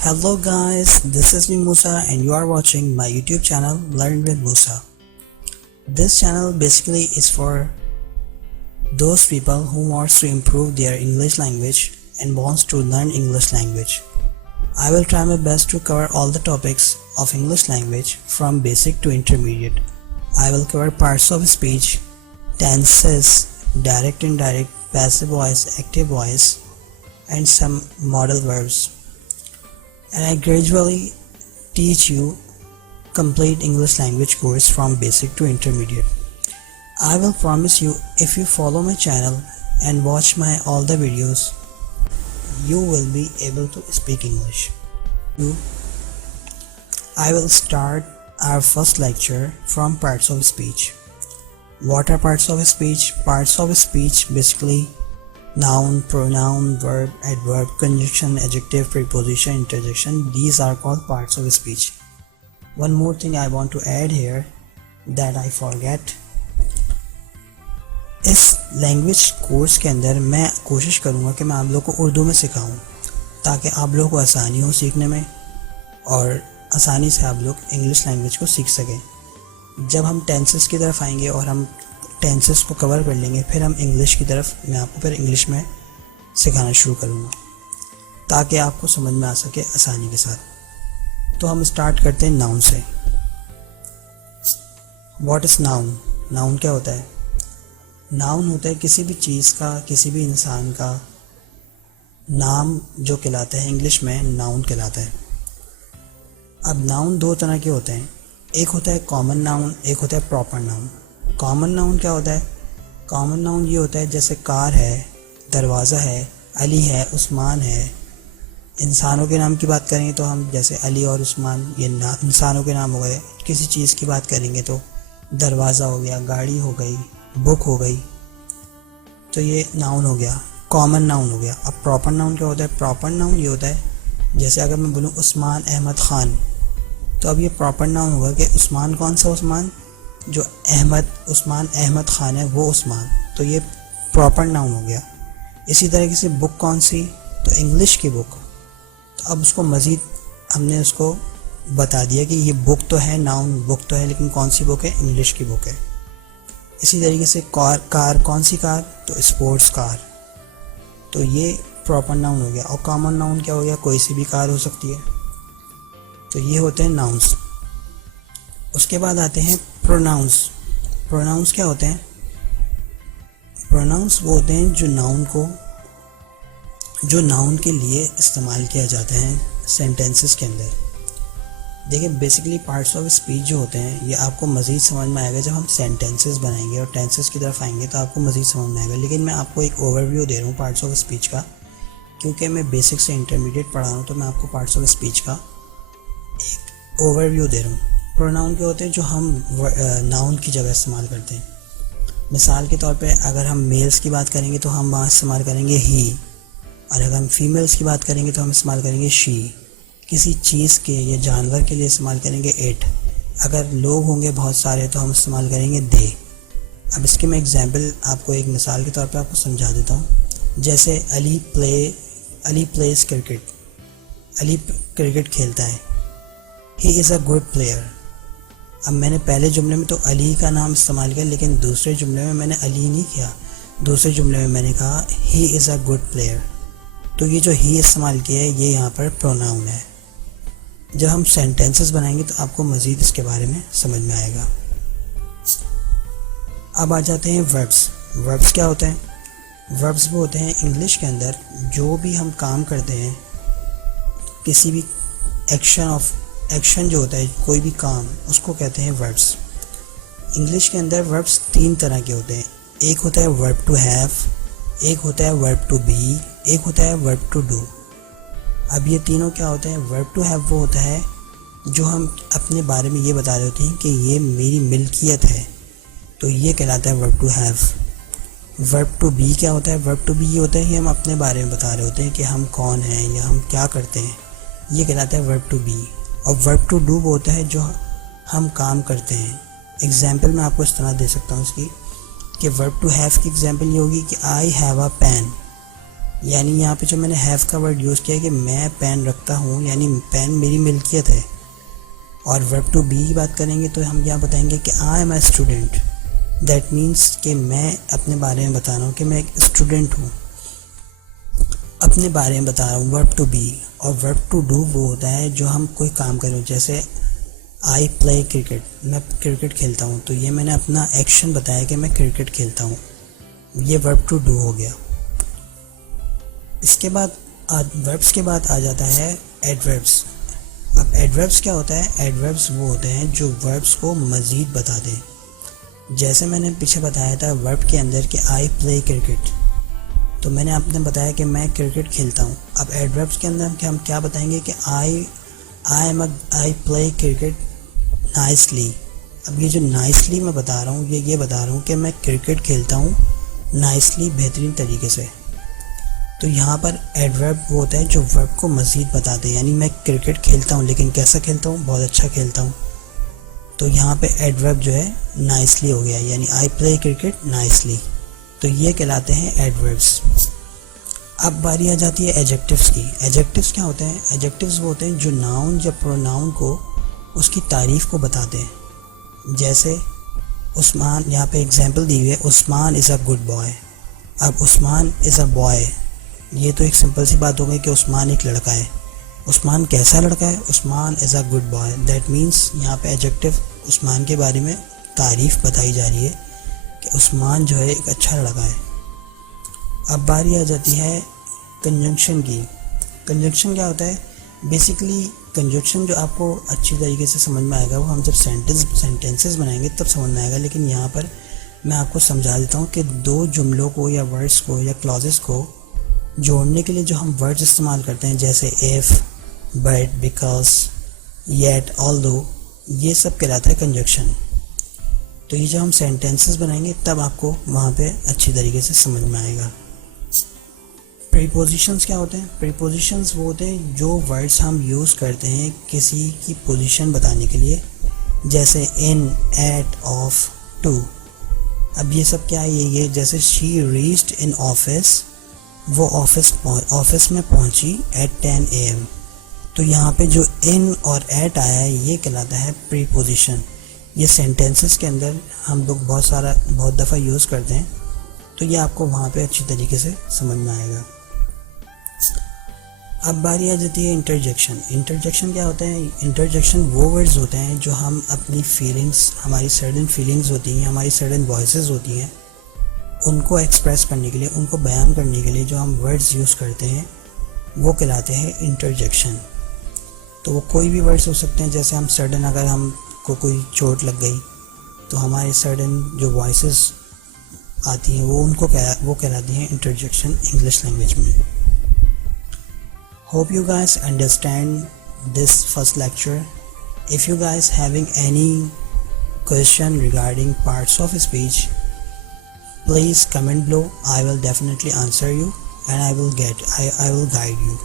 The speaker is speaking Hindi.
Hello guys, this is me Musa and you are watching my YouTube channel Learn with Musa. This channel basically is for those people who wants to improve their English language and wants to learn English language. I will try my best to cover all the topics of English language from basic to intermediate. I will cover parts of speech, tenses, direct, indirect, passive voice, active voice and some modal verbs. And I gradually teach you complete English language course from basic to intermediate. I will promise you, if you follow my channel and watch my all the videos, you will be able to speak English. I will start our first lecture from parts of speech. What are parts of speech? Parts of speech basically noun, pronoun, verb, adverb, conjunction, adjective, preposition, interjection. These are called parts of speech. One more thing I want to add here that I forget. इस लैंग्वेज कोर्स के अंदर मैं कोशिश करूँगा कि मैं आप लोगों को उर्दू में सिखाऊं ताकि आप लोगों को आसानी हो सीखने में और आसानी से आप लोग इंग्लिश लैंग्वेज को सीख सकें. जब हम टेंसेस की तरफ आएंगे और हम टेंसेस को कवर कर लेंगे, फिर हम इंग्लिश की तरफ मैं आपको फिर इंग्लिश में सिखाना शुरू करूँगा ताकि आपको समझ में आ सके आसानी के साथ. तो हम स्टार्ट करते हैं नाउन से. What is noun? नाउन क्या होता है? नाउन होता है किसी भी चीज़ का, किसी भी इंसान का नाम जो कहलाता है, इंग्लिश में नाउन कहलाता है. अब नाउन दो तरह के होते हैं. एक होता है कॉमन नाउन, एक होता है प्रॉपर नाउन. कॉमन नाउन क्या होता है? कॉमन नाउन ये होता है जैसे कार है, दरवाज़ा है, अली है, उस्मान है. इंसानों के नाम की बात करेंगे तो हम जैसे अली और उस्मान, ये इंसानों के नाम हो गए. किसी चीज़ की बात करेंगे तो दरवाज़ा हो गया, गाड़ी हो गई, बुक हो गई. तो ये नाउन हो गया, कॉमन नाउन हो गया. अब प्रॉपर नाउन क्या होता है? प्रॉपर नाउन ये होता है जैसे अगर मैं बोलूँ उस्मान अहमद ख़ान, तो अब ये प्रॉपर नाउन होगा कि उस्मान कौन सा उस्मान? जो उस्मान अहमद ख़ान है वो उस्मान. तो ये प्रॉपर नाउन हो गया. इसी तरीके से बुक कौन सी? तो इंग्लिश की बुक. तो अब उसको मज़ीद हमने उसको बता दिया कि ये बुक तो है, नाउन बुक तो है, लेकिन कौन सी बुक है? इंग्लिश की बुक है. इसी तरीके से कार कौन सी कार? तो स्पोर्ट्स कार. तो ये प्रॉपर नाउन हो गया. और कॉमन नाउन क्या हो गया? कोई सी भी कार हो सकती है. तो ये होते हैं नाउन्स. उसके बाद आते हैं प्रोनाउंस. प्रोनाउंस क्या होते हैं? प्रोनाउंस वो होते हैं जो नाउन के लिए इस्तेमाल किया जाते हैं सेंटेंसेस के अंदर. देखिए बेसिकली पार्ट्स ऑफ स्पीच जो होते हैं ये आपको मज़ीद समझ में आएगा जब हम सेंटेंसेस बनाएंगे और टेंसेस की तरफ आएंगे तो आपको मज़ीद समझ में आएगा. लेकिन मैं आपको एक ओवरव्यू दे रहा हूँ पार्ट्स ऑफ स्पीच का, क्योंकि मैं बेसिक से इंटरमीडिएट पढ़ा हूँ तो मैं आपको पार्ट्स ऑफ स्पीच का एक ओवरव्यू दे रहा हूँ. प्रोनाउन के होते हैं जो हम नाउन की जगह इस्तेमाल करते हैं. मिसाल के तौर पे अगर हम मेल्स की बात करेंगे तो हम वहाँ इस्तेमाल करेंगे ही, और अगर हम फीमेल्स की बात करेंगे तो हम इस्तेमाल करेंगे शी. किसी चीज़ के या जानवर के लिए इस्तेमाल करेंगे इट. अगर लोग होंगे बहुत सारे तो हम इस्तेमाल करेंगे दे. अब इसके मैं एग्जांपल आपको एक मिसाल के तौर पे आपको समझा देता हूँ. जैसे Ali pledge cricket. Ali cricket खेलता है. He is a good player. अब मैंने पहले जुमले में तो अली का नाम इस्तेमाल किया, लेकिन दूसरे जुमले में मैंने अली नहीं किया. दूसरे जुमले में मैंने कहा he is a good player. तो ये जो ही इस्तेमाल किया है ये यहाँ पर प्रोनाउन है. जब हम सेंटेंसेस बनाएंगे तो आपको मज़ीद इसके बारे में समझ में आएगा. अब आ जाते हैं वर्ब्स. वर्ब्स क्या होते हैं? वर्ब्स वो होते हैं इंग्लिश के अंदर जो भी हम काम करते हैं, किसी भी एक्शन जो होता है, कोई भी काम, उसको कहते हैं वर्ब्स. इंग्लिश के अंदर वर्ब्स तीन तरह के होते हैं. एक होता है वर्ब टू हैव, एक होता है वर्ब टू बी, एक होता है वर्ब टू डू. अब ये तीनों क्या होते हैं? वर्ब टू हैव वो होता है जो हम अपने बारे में ये बता रहे होते हैं कि ये मेरी मिल्कियत है, तो ये कहलाता है verb to have. Verb to be क्या होता है? वर्ब टू बी ये होता है कि हम अपने बारे में बता रहे होते हैं कि हम कौन हैं या हम क्या करते हैं, ये कहलाता है वर्ब टू बी. और वर्ब टू डू वो होता है जो हम काम करते हैं. एग्जाम्पल मैं आपको इस तरह दे सकता हूँ इसकी कि वर्ब टू हैव की एग्जांपल ये होगी कि आई हैव अ पेन, यानी यहाँ पे जो मैंने हैव का वर्ड यूज़ किया है कि मैं पेन रखता हूँ, यानी पेन मेरी मिल्कियत है। और वर्ब टू बी की बात करेंगे तो हम यहाँ बताएंगे कि I am a student, that means कि मैं अपने बारे में बता रहा हूँ कि मैं एक स्टूडेंट हूँ, अपने बारे में बता रहा हूँ, वर्ब टू बी। और वर्ब टू डू वो होता है जो हम कोई काम करें, जैसे आई प्ले क्रिकेट, मैं क्रिकेट खेलता हूँ, तो ये मैंने अपना एक्शन बताया कि मैं क्रिकेट खेलता हूँ, ये वर्ब टू डू हो गया। इसके बाद वर्ब्स के बाद आ जाता है एडवर्ब्स। अब एडवर्ब्स क्या होता है? एडवर्ब्स वो होते हैं जो वर्ब्स को मज़ीद बता दें। जैसे मैंने पीछे बताया था वर्ब के अंदर कि आई प्ले क्रिकेट, तो मैंने आपने बताया कि मैं क्रिकेट खेलता हूँ। अब एडवर्ब्स के अंदर हम क्या बताएंगे कि आई प्ले क्रिकेट नाइसली। अब ये जो नाइसली मैं बता रहा हूँ, ये बता रहा हूँ कि मैं क्रिकेट खेलता हूँ नाइसली, बेहतरीन तरीके से। तो यहाँ पर एडवर्ब वो होता है जो वर्ब को मज़ीद बताते हैं, यानी मैं क्रिकेट खेलता हूँ, लेकिन कैसा खेलता हूँ? बहुत अच्छा खेलता हूँ। तो यहाँ पे एडवर्ब जो है नाइसली हो गया, यानी आई प्ले क्रिकेट नाइसली। तो ये कहलाते हैं एडवर्ब्स। अब बारी आ जाती है एडजेक्टिव्स की। एडजेक्टिव्स क्या होते हैं? एडजेक्टिव्स वो होते हैं जो नाउन या प्रोनाउन को उसकी तारीफ़ को बताते हैं। जैसे उस्मान, यहाँ पे एग्जांपल दी हुई है, Usman is a good boy. अब उस्मान इज़ अ बॉय, ये तो एक सिंपल सी बात हो गई कि उस्मान एक लड़का है। उस्मान कैसा लड़का है? Usman is a good boy, that means यहाँ पे एडजेक्टिव उस्मान के बारे में तारीफ़ बताई जा रही है कि उस्मान जो है एक अच्छा लड़का है। अब बारी आ जाती है कंजंक्शन की। कंजंक्शन क्या होता है? बेसिकली कंजंक्शन जो आपको अच्छी तरीके से समझ में आएगा वो हम जब सेंटेंसेस बनाएंगे तब समझ में आएगा, लेकिन यहाँ पर मैं आपको समझा देता हूँ कि दो जुमलों को या वर्ड्स को या क्लॉजेस को जोड़ने के लिए जो हम वर्ड्स इस्तेमाल करते हैं, जैसे if, but, because, yet, although, ये सब कहलाता है कंजंक्शन। तो ये जब हम सेंटेंसेस बनाएंगे तब आपको वहाँ पे अच्छी तरीके से समझ में आएगा। प्रीपोजिशंस क्या होते हैं? प्रीपोजिशंस वो होते हैं जो वर्ड्स हम यूज़ करते हैं किसी की पोजीशन बताने के लिए, जैसे इन, एट, ऑफ, टू। अब ये सब क्या है? ये जैसे शी रीच्ड इन ऑफिस, वो ऑफिस में पहुंची एट 10 AM। तो यहाँ पे जो इन और एट आया है ये कहलाता है प्रीपोजिशन। ये सेंटेंसेस के अंदर हम लोग बहुत दफ़ा यूज़ करते हैं, तो ये आपको वहाँ पे अच्छी तरीके से समझ में आएगा। अब बारी आ जाती है इंटरजेक्शन। इंटरजेक्शन क्या होता है? इंटरजेक्शन वो वर्ड्स होते हैं जो हम अपनी फीलिंग्स, हमारी सर्टेन फीलिंग्स होती हैं, हमारी सर्टेन वॉइसेस होती हैं, उनको एक्सप्रेस करने के लिए, उनको बयान करने के लिए जो हम वर्ड्स यूज़ करते हैं वो कहलाते हैं इंटरजेक्शन। तो वो कोई भी वर्ड्स हो सकते हैं, जैसे हम सडन, अगर हमको कोई चोट लग गई तो हमारे सडन जो वॉइसेस आती हैं वो कहलाती हैं इंटरजेक्शन इंग्लिश लैंग्वेज में। Hope you guys understand this first lecture. If you guys having any question regarding parts of speech, please comment below. I will definitely answer you and I will guide you.